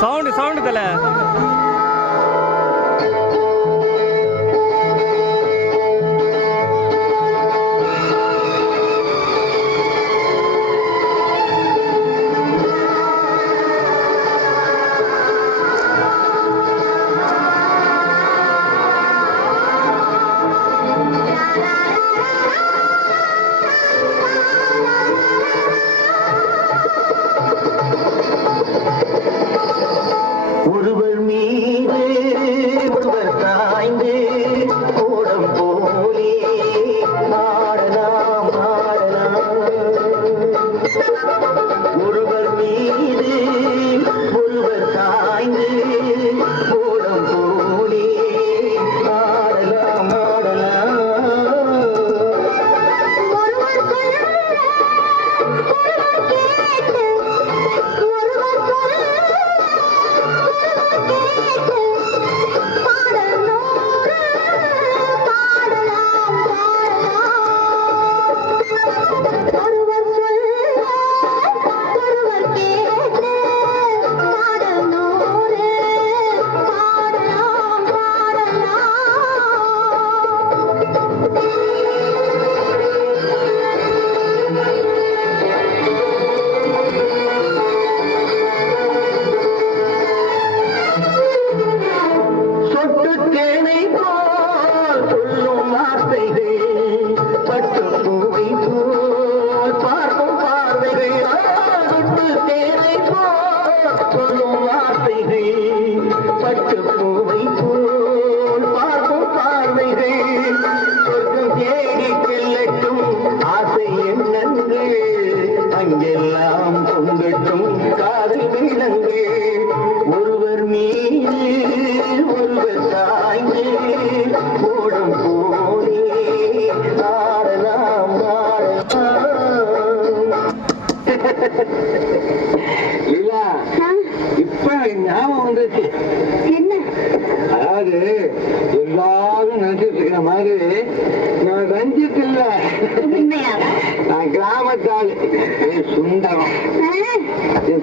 Sound தல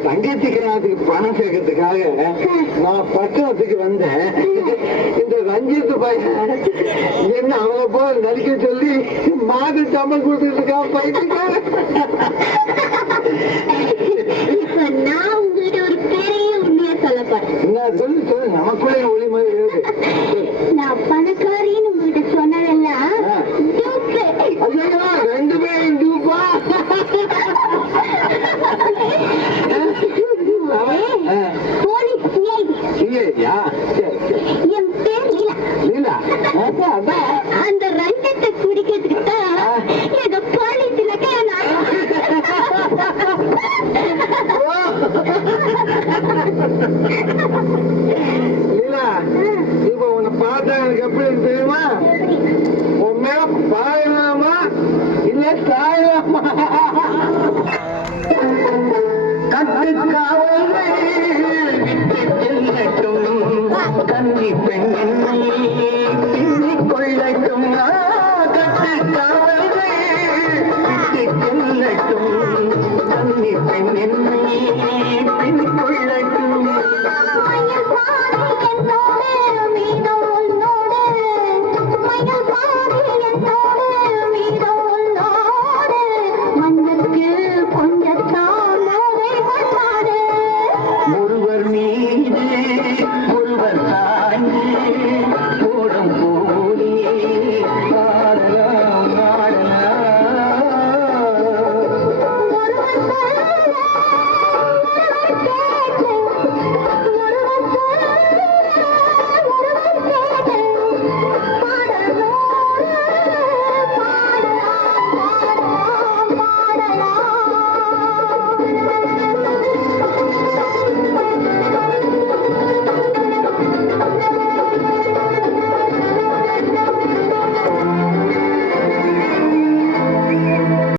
தங்கச்சிக்கிறதுக்கு பணம் சேர்க்கறதுக்காக நான் பட்டணத்துக்கு வந்தேன். இந்த ரஞ்சித் பையன் என்ன அவளை போல் நடிக்க சொல்லி மாத சம்பளம் கொடுத்துட்டு இருக்கான் பையனுக்காக. நான் உங்ககிட்ட ஒரு பெரிய உண்மையை சொல்ல போறேன். சொல்லு சொல்லு, நமக்குள்ளே ஒளி மாதிரி இருக்கு. நான் பணக்காரின்னு உங்ககிட்ட சொன்னதெல்லாம் ரெண்டு பேரும் டூப்பா. என் பேர் லீலா. அந்த ரஞ்சத்தை குடிக்கிறதுக்கு தான் ஏதோ பாலியத்துல லீலா, இப்ப உன்னை பார்த்தா எனக்கு எப்படி தெரியுமா? உன் மேல பாயலாமா இல்ல சாயலாமா? கன்னி பெண்ணை பின்னிக் கொள்ளட்டும், கட்டு காவல்கள் விட்டு செல்லட்டும், கன்னி பெண்ணை பின்னிக் கொள்ளட்டும்.